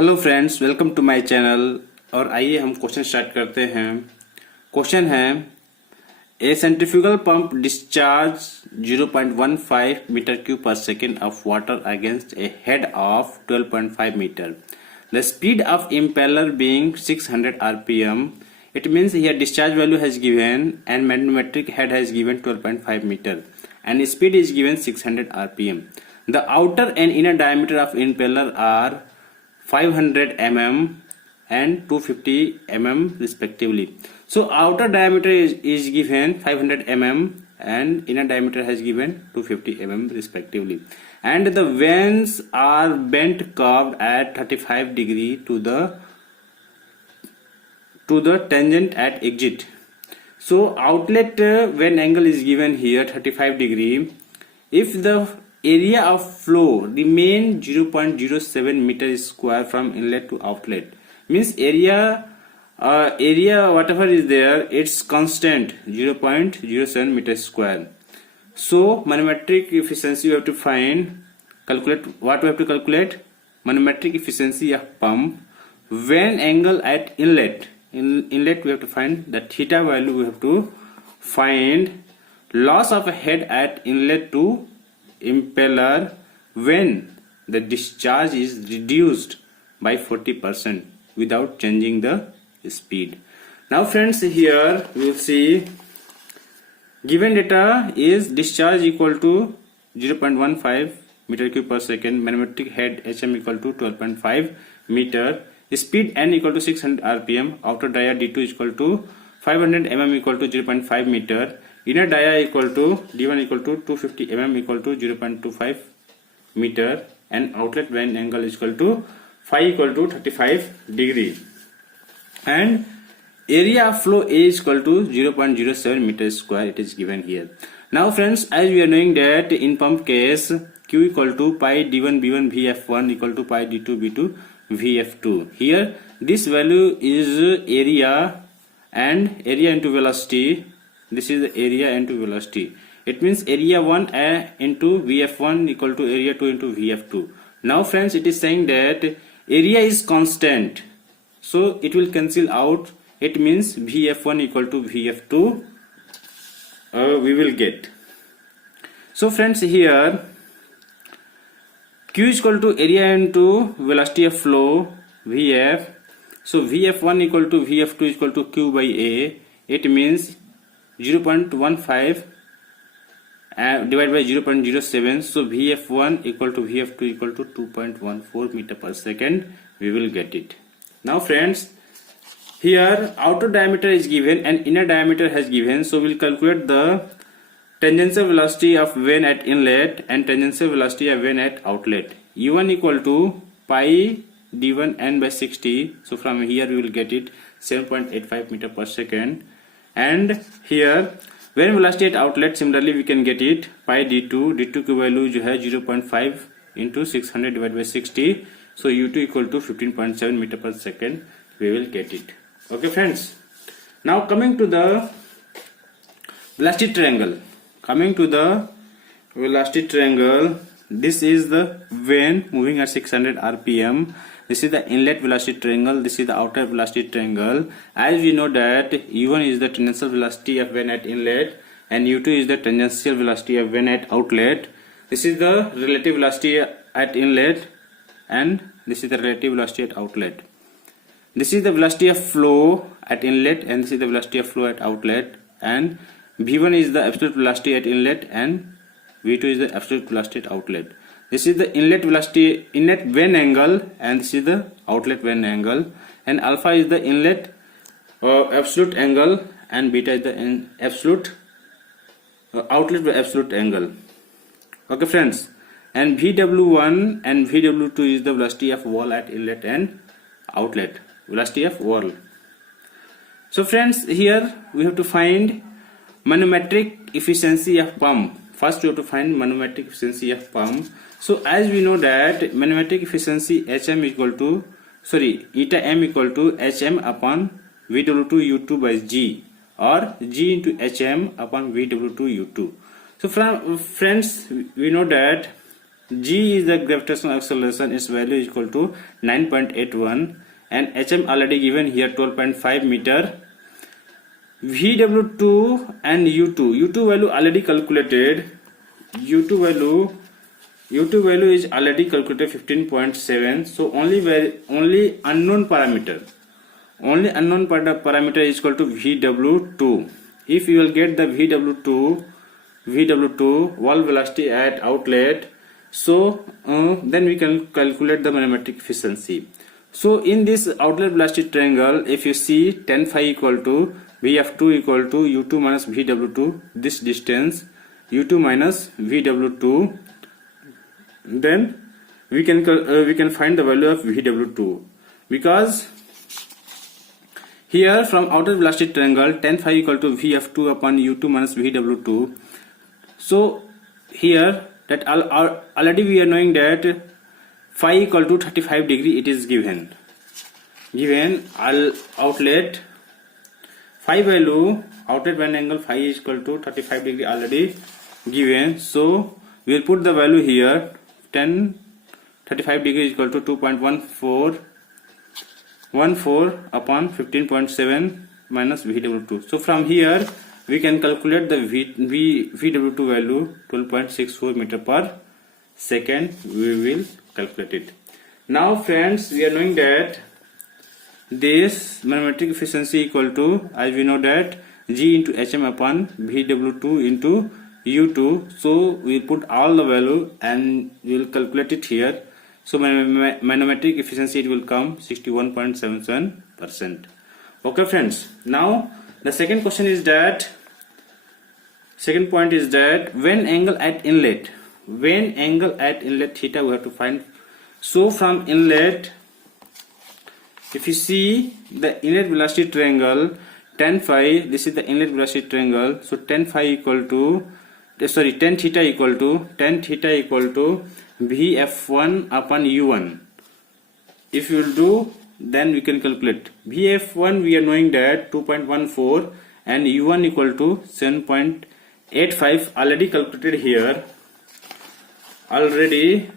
Hello friends, welcome to my channel. और आइए हम क्वेश्चन स्टार्ट करते हैं। क्वेश्चन है a centrifugal pump discharge 0.15 metre cube per second of water against a head of 12.5 metre. The speed of impeller being 600 rpm. It means here discharge value has given and manometric head has given 12.5 meter and speed is given 600 rpm. The outer and inner diameter of impeller are 500 mm and 250 mm respectively. So outer diameter is given 500 mm and inner diameter has given 250 mm respectively. And the vanes are bent curved at 35 degree to the tangent at exit. So outlet vane angle is given here 35 degree. If the area of flow remain 0.07 meter square from inlet to outlet, means area whatever is there, it's constant 0.07 meter square. So manometric efficiency you have to find, calculate what we have to calculate. Manometric efficiency of pump, vane angle at inlet. In inlet we have to find the theta value, we have to find loss of head at inlet to impeller when the discharge is reduced by 40% without changing the speed. Now friends, here we will see given data is discharge equal to 0.15 meter cube per second, manometric head hm equal to 12.5 meter, speed n equal to 600 rpm, outer dia d2 is equal to 500 mm equal to 0.5 meter, inner dia equal to d1 equal to 250 mm equal to 0.25 meter, and outlet vane angle is equal to phi equal to 35 degree, and area of flow A is equal to 0.07 meter square, it is given here. Now friends, as we are knowing that in pump case Q equal to pi d1 b1 vf1 equal to pi d2 b2 vf2. Here this value is area and area into velocity. This is the area into velocity. It means area 1 into vf1 equal to area 2 into vf2. Now friends, it is saying that area is constant, so it will cancel out. It means vf1 equal to vf2 we will get. So friends, here Q is equal to area into velocity of flow vf. So vf1 equal to vf2 is equal to q by a. It means 0.15 divided by 0.07. So vf1 equal to vf2 equal to 2.14 meter per second. We will get it. Now friends, here outer diameter is given and inner diameter has given. So we'll calculate the tangential velocity of vane at inlet and tangential velocity of vane at outlet. U1 equal to pi d1 n by 60. So from here we will get it 7.85 meter per second. And here vane velocity at outlet, similarly we can get it pi d2. d2 की value जो है 0.5 into 600 divided by 60. So u2 equal to 15.7 meter per second. We will get it. Okay friends. Now coming to the velocity triangle. This is the vane moving at 600 rpm. This is the inlet velocity triangle. This is the outer velocity triangle. As we know that u1 is the tangential velocity of vane at inlet and u2 is the tangential velocity of vane at outlet. This is the relative velocity at inlet and this is the relative velocity at outlet. This is the velocity of flow at inlet and this is the velocity of flow at outlet, and v1 is the absolute velocity at inlet and v2 is the absolute velocity at outlet. This is the inlet velocity, inlet vane angle, and this is the outlet vane angle, and alpha is the inlet absolute angle and beta is the absolute outlet absolute angle. Okay friends, and vw1 and vw2 is the velocity of wall at inlet and outlet, velocity of wall. So friends, here we have to find manometric efficiency of pump. First we have to find manometric efficiency of pump. So as we know that manometric efficiency hm equal to eta m equal to hm upon vw2 u2 by g, or g into hm upon vw2 u2. So from friends, we know that G is the gravitational acceleration, its value is equal to 9.81, and HM already given here 12.5 meter. VW2 and U2 value already calculated. U2 value is already calculated 15.7. So only unknown parameter is equal to VW2. If you will get the VW2 wall velocity at outlet, so then we can calculate the manometric efficiency. So in this outlet velocity triangle, if you see tan phi equal to Vf2 equal to U2 minus Vw2, this distance U2 minus Vw2, then we can find the value of Vw2, because here from outer velocity triangle tan phi equal to Vf2 upon U2 minus Vw2. So here that already we are knowing that phi equal to 35 degree, it is given outlet phi value, outlet bend angle phi is equal to 35 degree already given. So we will put the value here. 35 degree is equal to 2.14 upon 15.7 minus Vw2. So from here we can calculate the Vw2 value 12.64 meter per second. We will calculate it. Now friends, we are knowing that this manometric efficiency equal to, as we know that G into Hm upon Vw2 into U2. So we put all the value and we will calculate it here. So manometric efficiency, it will come 61.77%. Okay friends, now the second point is that when angle at inlet theta we have to find. So from inlet, if you see the inlet velocity triangle tan phi, this is the inlet velocity triangle. So tan theta equal to Vf1 upon U1. If you will do, then we can calculate Vf1. We are knowing that 2.14 and U1 equal to 7.85, already calculated here. Already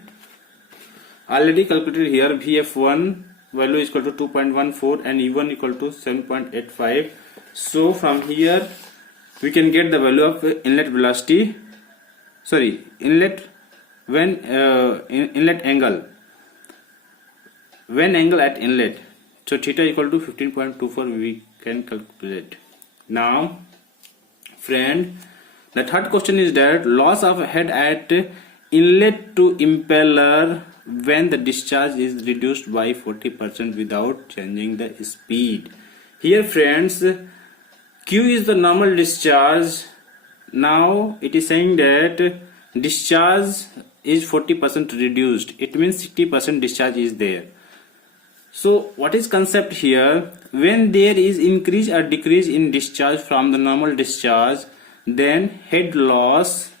calculated here. Vf1 value is equal to 2.14 and U1 equal to 7.85. So from here we can get the value of inlet velocity, inlet angle at inlet. So theta equal to 15.24 we can calculate. Now friend, the third question is that loss of head at inlet to impeller when the discharge is reduced by 40% without changing the speed. Here friends, Q is the normal discharge. Now it is saying that discharge is 40% reduced. It means 60% discharge is there. So what is concept here? When there is increase or decrease in discharge from the normal discharge, then head loss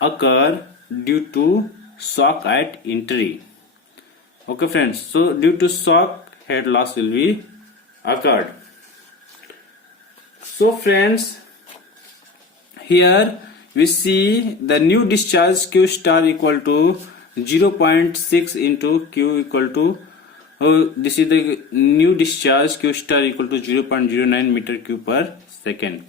occur due to shock at entry. Okay friends, so due to shock, head loss will be occurred. So friends, here we see the new discharge Q star equal to 0.6 into Q equal to, this is the new discharge Q star equal to 0.09 meter cube per second.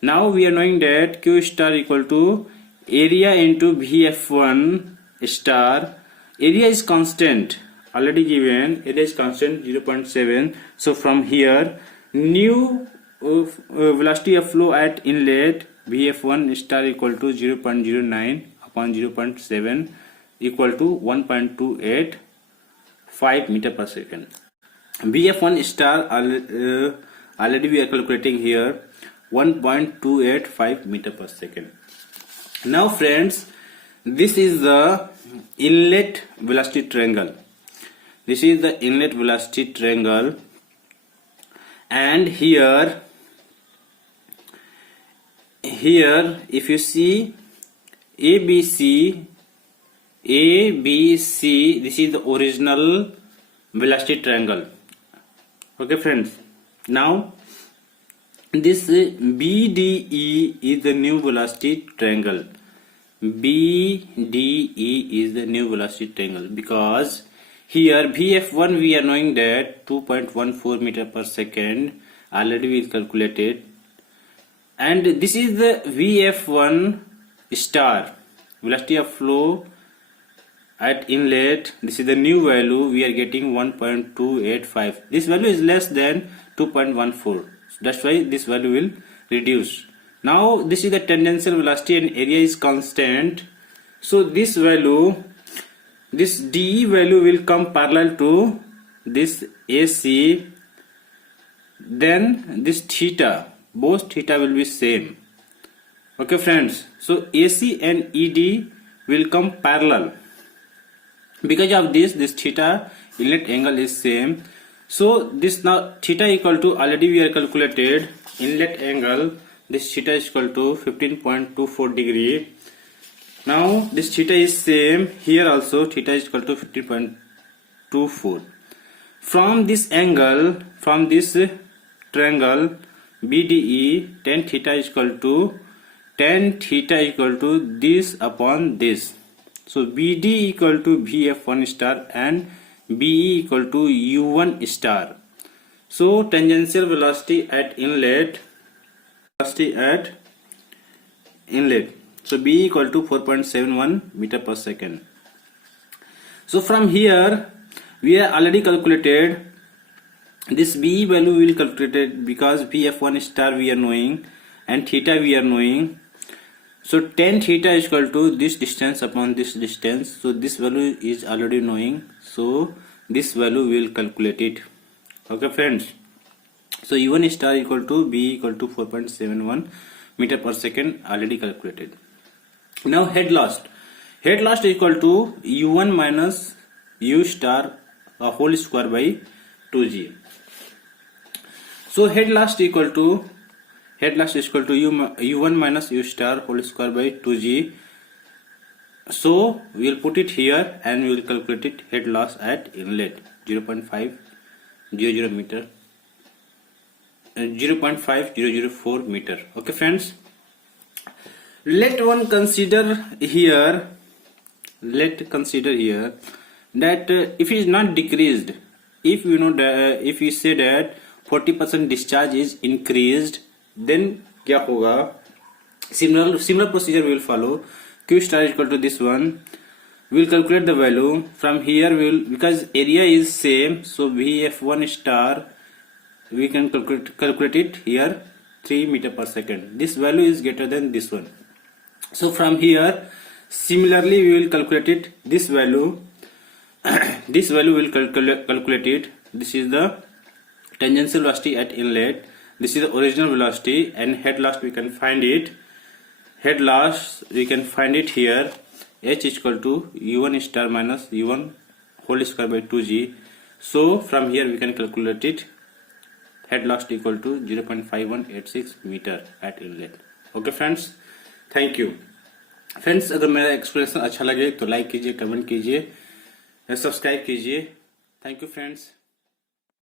Now we are knowing that Q star equal to area into Vf1 star. Area is constant, already given, area is constant 0.7. So from here, new velocity of flow at inlet Vf1 star equal to 0.09 upon 0.7 equal to 1.285 meter per second. Vf1 star already we are calculating here 1.285 meter per second. Now friends, this is the inlet velocity triangle. This is the inlet velocity triangle, and here if you see ABC, this is the original velocity triangle. Okay friends, now this BDE is the new velocity triangle. BDE is the new velocity triangle, because here VF1 we are knowing that 2.14 meter per second, already we calculated, and this is the VF1 star, velocity of flow at inlet. This is the new value, we are getting 1.285. this value is less than 2.14, that's why this value will reduce. Now this is the tangential velocity and area is constant, so this value, this DE value will come parallel to this AC, then this theta, both theta will be same. Okay friends, so AC and ED will come parallel. Because of this theta inlet angle is same. So this now theta equal to, already we are calculated inlet angle, this theta is equal to 15.24 degree. Now this theta is same here also, theta is equal to 15.24. From this angle, from this triangle BDE, tan theta is equal to this upon this. So BD equal to VF1 star and BE equal to U1 star. So tangential velocity at inlet, so B equal to 4.71 meter per second. So from here we are already calculated this BE value will calculated, because VF1 star we are knowing and theta we are knowing. So tan theta is equal to this distance upon this distance, so this value is already knowing, so this value will calculate it. Okay friends, so U1 star equal to B equal to 4.71 meter per second, already calculated. Now head loss is equal to U1 minus U star whole square by 2G. So head loss is equal to U1 minus U star whole square by 2G. So we will put it here and we will calculate it. Head loss at inlet 0.500 meter, 0.5004 meter. Okay friends, let consider here that if it is not decreased, if you know that, if we say that 40% discharge is increased, then क्या होगा? Similar procedure we will follow. Q star is equal to this one. We will calculate the value from here. We will, because area is same, so VF1 star we can calculate it here 3 meter per second. This value is greater than this one. So from here, similarly we will calculate it. This value, this value will calculate it. This is the tangential velocity at inlet. This is the original velocity, and head loss we can find it. Head loss we can find it here. H is equal to U1 star minus U1 whole square by 2G. So from here we can calculate it. Head loss equal to 0.5186 meter at inlet. Okay friends, thank you. Friends, अगर मेरा explanation अच्छा लगे तो like कीजिए, comment कीजिए, subscribe कीजिए. Thank you friends.